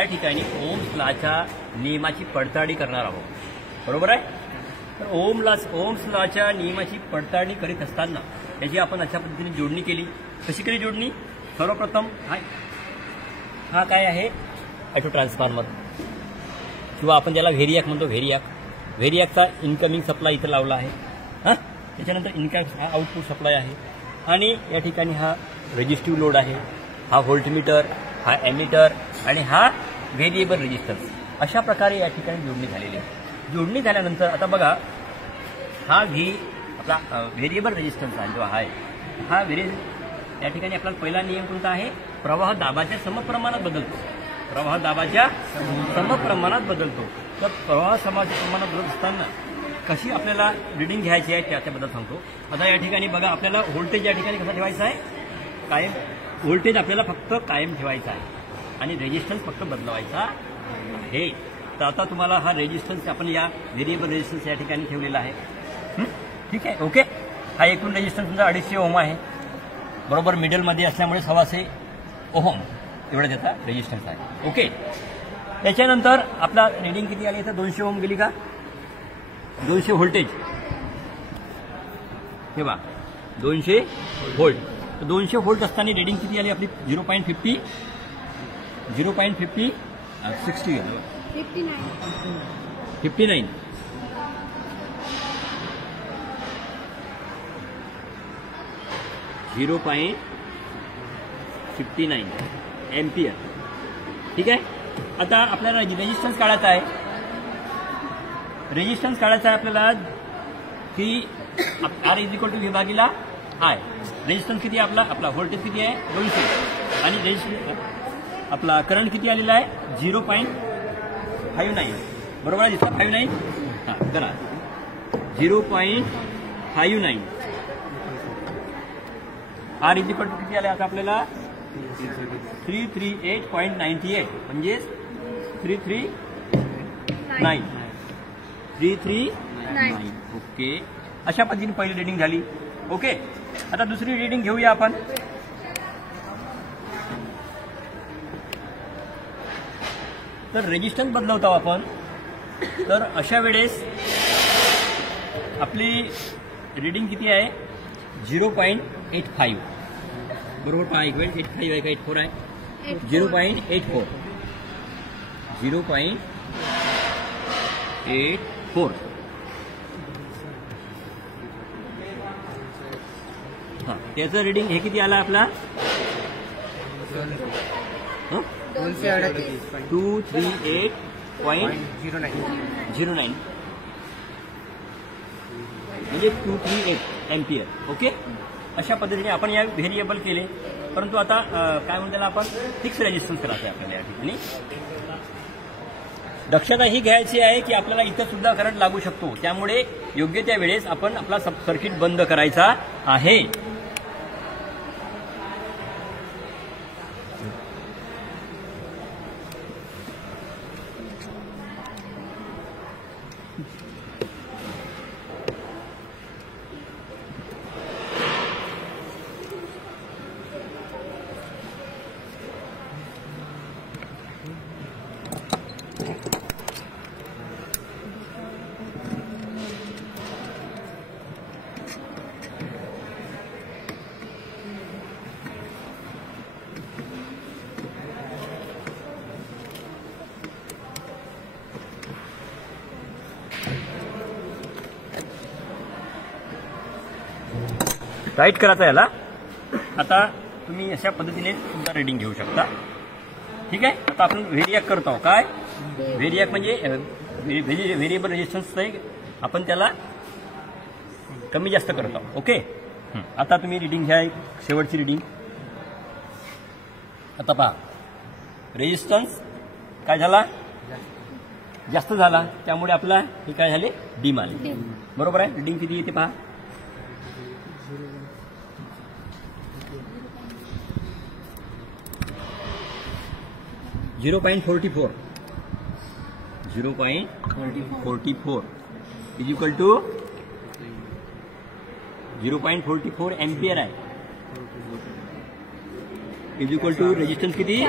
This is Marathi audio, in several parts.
या ठिकाणी ओम्स लॉच्या नियमाची पडताळणी करणार आहोत, बरोबर आहे. तर ओम्स लॉच्या नियमाची पडताळणी करीत असताना त्याची आपण अशा पद्धतीने जोडणी केली. कशी केली जोडणी? सर्वप्रथम हा काय आहे, ऑटो ट्रान्सफॉर्मर किंवा आपण त्याला व्हेरियाक म्हणतो. व्हेरियाकचा इन्कमिंग सप्लाय इथं लावला आहे. त्याच्यानंतर हा आउटपुट सप्लाय आहे आणि या ठिकाणी हा रेजिस्टिव्ह लोड आहे, हा व्होल्टमीटर, हा एमिटर आणि हा व्हेरिएबल रेजिस्टन्स. अशा प्रकारे या ठिकाणी जोडणी झालेली आहे. जोडणी झाल्यानंतर आता बघा, हा आपला व्हेरिएबल रेजिस्टन्स आहे जो आहे हा या ठिकाणी आपला पहिला नियम कोणता आहे? प्रवाह दाबाच्या समप्रमाणात बदलतो. प्रवाह दाबाच्या समप्रमाणात बदलतो. तर प्रवाह समप्रमाणात बदलत असताना कशी आपल्याला रिडिंग घ्यायची आहे त्याच्याबद्दल सांगतो. आता या ठिकाणी बघा, आपल्याला व्होल्टेज या ठिकाणी कसा ठेवायचा आहे? कायम. व्होल्टेज आपल्याला फक्त कायम ठेवायचा आहे आणि रेजिस्टन्स फक्त बदलवायचा आहे. तर आता तुम्हाला हा रेजिस्टन्स आपण या व्हेरिएबल रेजिस्टन्स या ठिकाणी ठेवलेला आहे. ठीक आहे, ओके. हा एकूण रेजिस्टन्स तुमचा 250 ओम आहे, बरोबर. मिडलमध्ये असल्यामुळे 125 ओहम एवढा त्याचा रेजिस्टन्स आहे, ओके. त्याच्यानंतर आपला रिडिंग किती आली? तर 200 ओम गेली का? 200 व्होल्टेज हे बा 200 व्होल्ट. 200 व्होल्ट असताना रिडिंग किती आली आपली? 0.50 0.50 60 59 0.59 एम्पियर. ठीक आहे. आता आपल्याला रेजिस्टन्स काढायचा आहे. रेजिस्टन्स काढायचा आहे आपल्याला की R = V भागिला I. रेजिस्टन्स किती आहे आपला व्होल्टेज किती आहे? 200 आणि आपला करंट किती आलेला आहे? 0.59, बरोबर आहे. 59 हां करा 0.59. R = किती आले आता आपल्याला? 338.98 म्हणजे 339. ओके. अशा पद्धतीने पहिली रिडिंग झाली, ओके. आता दुसरी रिडिंग घेऊया आपण. तर रेजिस्टन्स बदलवतो आपण. तर अशा वेळेस आपली रिडिंग किती आहे? 0.85, बरोबर. पहा एक वेळ 85 आहे का 84 आहे? 0.84 हां. त्याचं रिडिंग हे किती आला आपला? 238.09 म्हणजे 238 एम्पियर, ओके. अशा पद्धतीने आपण या व्हेरिएबल केले. परंतु आता काय म्हणतो त्याला आपण? फिक्स रेजिस्टन्स करायचं आहे आपल्याला या ठिकाणी. दक्षता ही घ्यायची आहे की आपल्याला इथं सुद्धा करंट लागू शकतो. त्यामुळे योग्य त्या वेळेस आपण आपला सर्किट बंद करायचा आहे. राईट करायचा याला. आता तुम्ही अशा पद्धतीने तुमचा रिडिंग घेऊ शकता. ठीक आहे. आता आपण व्हेरियाक करतो. काय व्हेरियाक म्हणजे व्हेरिएबल रेजिस्टन्स आपण त्याला कमी जास्त करतो, ओके. आता तुम्ही रिडिंग घ्या, शेवटची रिडिंग. आता पहा, रेजिस्टन्स काय झाला? जास्त झाला. त्यामुळे आपला हे काय झाले? डीम आले, बरोबर आहे. रिडिंग किती येते पहा? 0.44 इज इक्वल टू 0.44 एम्पियर आहे. इज इक्वल टू रेजिस्टन्स किती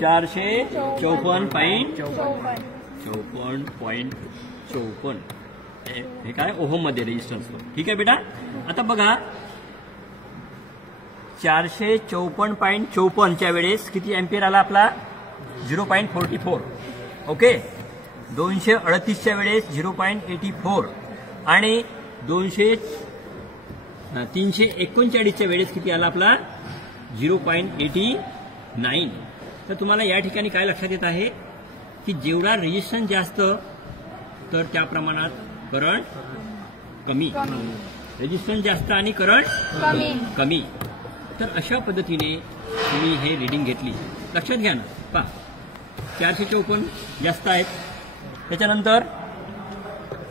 454.54. हे काय ओहम मध्ये रेजिस्टन्स. ठीक आहे बेटा. आता बघा 454.54 वेळेस किती एम्पियर आला आपला 0.44. ओके. 238 वेळेस 0.84 आणि 339 वेळेस किती आला आपला 0.89. तर तुम्हाला या ठिकाणी काय लक्षात येत आहे की जेवढा रेजिस्टन्स जास्त तर त्या प्रमाणात करंट कमी. रेजिस्टन्स जास्त आणि करंट कमी. तर अशा पद्धतीने तुम्ही हे रीडिंग घेतली. लक्षात घ्या ना. पहा 454 जास्त आहेत. त्याच्यानंतर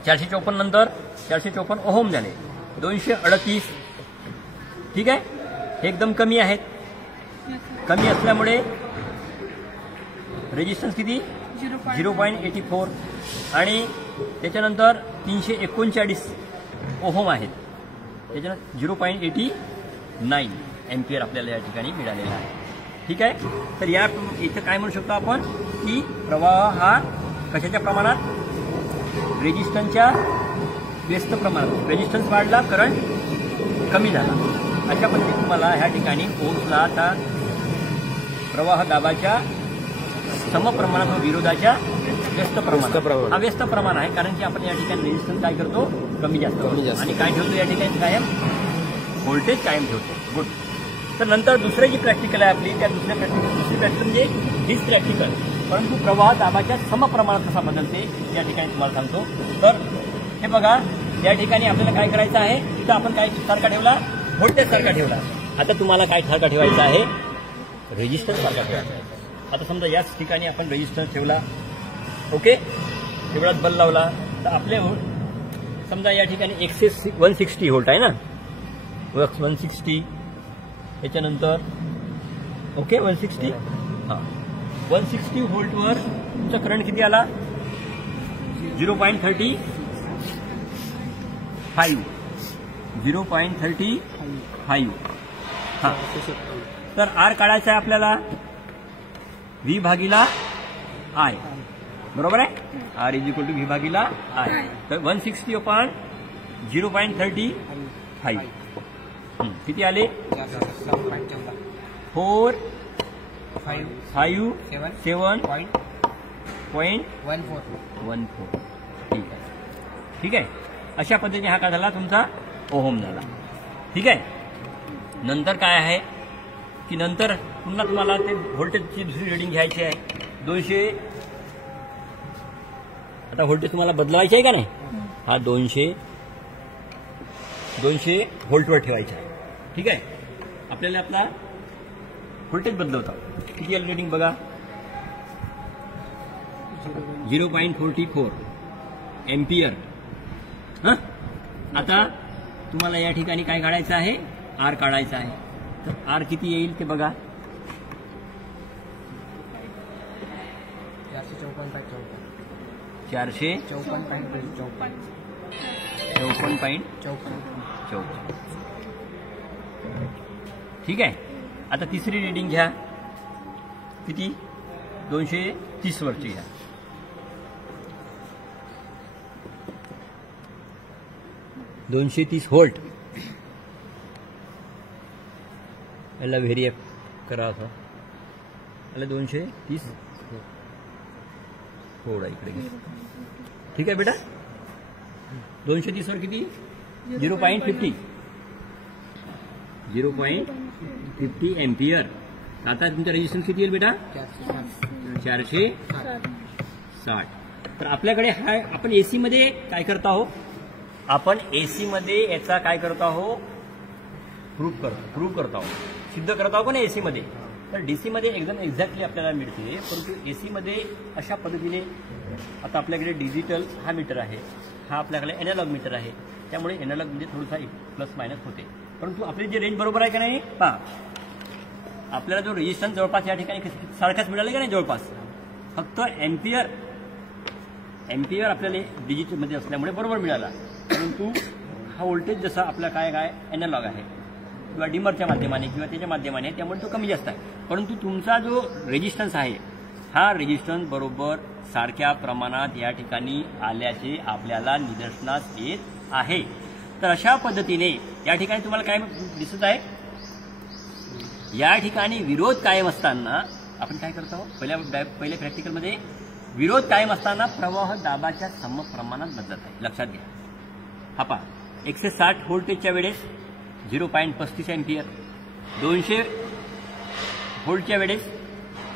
454 नंतर 454 ओहम झाले. 238. ठीक आहे. हे एकदम कमी आहेत. कमी असल्यामुळे रेजिस्टन्स किती 0.84 आणि त्याच्यानंतर 339 ओहम आहेत. त्याच्यानंतर 0.89 एम्पियर आपल्याला या ठिकाणी मिळालेला आहे. ठीक आहे. तर या इथं काय म्हणू शकतो आपण की प्रवाह हा कशाच्या प्रमाणात रेजिस्टन्सच्या व्यस्त प्रमाणात. रेजिस्टन्स वाढला करंट कमी झाला. अशा पद्धतीने तुम्हाला ह्या ठिकाणी ओम्सला आता प्रवाह दाबाच्या समप्रमाणात व विरोधाच्या व्यस्त प्रमाणात. हा व्यस्त प्रमाण आहे कारण की आपण या ठिकाणी रेजिस्टन्स काय करतो कमी जास्त आणि काय ठेवतो या ठिकाणी कायम व्होल्टेज कायम ठेवतो. गुड. तर नंतर दुसरी जी प्रॅक्टिकल आहे आपली त्या दुसरी प्रॅक्टिकल म्हणजे हीच प्रॅक्टिकल परंतु प्रवाह दाबाच्या समप्रमाणात कसा बदलते या ठिकाणी तुम्हाला सांगतो. तर हे बघा या ठिकाणी आपल्याला काय करायचं आहे. इथं आपण काय सारखा ठेवला व्होल्टेज सारखा ठेवला. आता तुम्हाला काय सारखा ठेवायचा आहे रेजिस्टन्स सारखा ठेवायचा आहे. आता समजा याच ठिकाणी आपण रेजिस्टन्स ठेवला. ओके. तेवढाच बल लावला तर आपले समजा या ठिकाणी 160 व्होल्ट आहे ना 160. त्याच्यानंतर ओके 160. हां 160 व्होल्टवर तुमचा करंट किती आला 0.35. 0.35. हां. तर आर काढायचा आहे आपल्याला व्ही भागीला आय. बरोबर आहे. R is equal to V भागीला आय. तर 160/0.35 किती आले 457.14. ठीक आहे. अशा पद्धतीने हा काय झाला तुमचा ओहम झाला. ठीक आहे. नंतर काय आहे की नंतर पुन्हा तुम्हाला ते व्होल्टेजची दुसरी रिडिंग घ्यायची आहे 200. आता व्होल्टेज तुम्हाला बदलायचे आहे का नाही. हा 200 व्होल्टवर ठेवायचा आहे. ठीक आहे. आपल्याला आपला व्होल्टेज बदलवता किती आहे रिडिंग बघा 0.44 एम्पियर. हां. आता तुम्हाला या ठिकाणी काय काढायचं आहे आर काढायचा आहे. तर आर किती येईल ते बघा 454.54. ठीक आहे. आता तिसरी रिडिंग घ्या किती 230 वरची घ्या. 230 व्होल्ट. याला व्हेरिएट करा असं याला 230 थोडा इकडे घ्या. ठीक आहे बेटा. 230 वर किती 0.50 एम्पियर. आता तुमचा रेजिस्टन्स किती येईल बेटा 460. तर आपल्याकडे हा आपण एसी मध्ये काय करत आहोत आपण एसी मध्ये याचा काय करत आहोत प्रूव्ह करत आहोत सिद्ध करत आहोत ना एसी मध्ये. तर डीसी मध्ये एकदम एक्झॅक्टली आपल्याला मिळते परंतु एसी मध्ये अशा पद्धतीने आता आपल्याकडे डिजिटल हा मीटर आहे हा आपल्याकडे एनालॉग मीटर आहे त्यामुळे एनालॉग म्हणजे थोडासा प्लस मायनस होते परंतु आपली जी रेंज बरोबर आहे का नाही पहा आपल्याला जो रेजिस्टन्स जवळपास या ठिकाणी सारखाच मिळाला का नाही जवळपास फक्त एम्पियर आपल्याला डिजिटलमध्ये असल्यामुळे बरोबर मिळाला परंतु हा व्होल्टेज जसा आपला काय एनालॉग आहे किंवा डिमरच्या माध्यमाने किंवा त्याच्या माध्यमाने, त्यामुळे तो कमी जास्त आहे. परंतु तुमचा जो रेजिस्टन्स आहे हा रेजिस्टन्स बरोबर सारख्या प्रमाणात या ठिकाणी आल्याचे आपल्याला निदर्शनास येत आहे. तर अशा पद्धतीने या ठिकाणी तुम्हाला काय दिसत आहे, या ठिकाणी विरोध कायम असताना आपण काय करतो, पहिल्या प्रॅक्टिकलमध्ये विरोध कायम असताना प्रवाह दाबाच्या समप्रमाणात बदलत आहे. लक्षात घ्या. हा पहा, 160 व्होल्टेजच्या वेळेस 0.35 अँपियर, 200 व्होल्टच्या वेळेस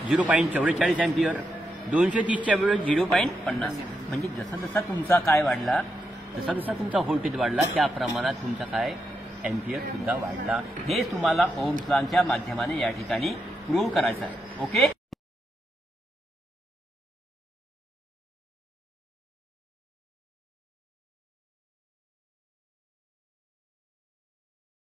0.44 अँपियर, 230च्या वेळेस 0.50. म्हणजे जसा जसा तुमचा काय वाढला, जसा जसा तुमचा व्होल्टेज वाढला त्या प्रमाणात तुमचा काय अँपियर सुद्धा वाढला. हे तुम्हाला ओम्स लॉच्या माध्यमाने या ठिकाणी प्रूव्ह करायचं आहे. ओके.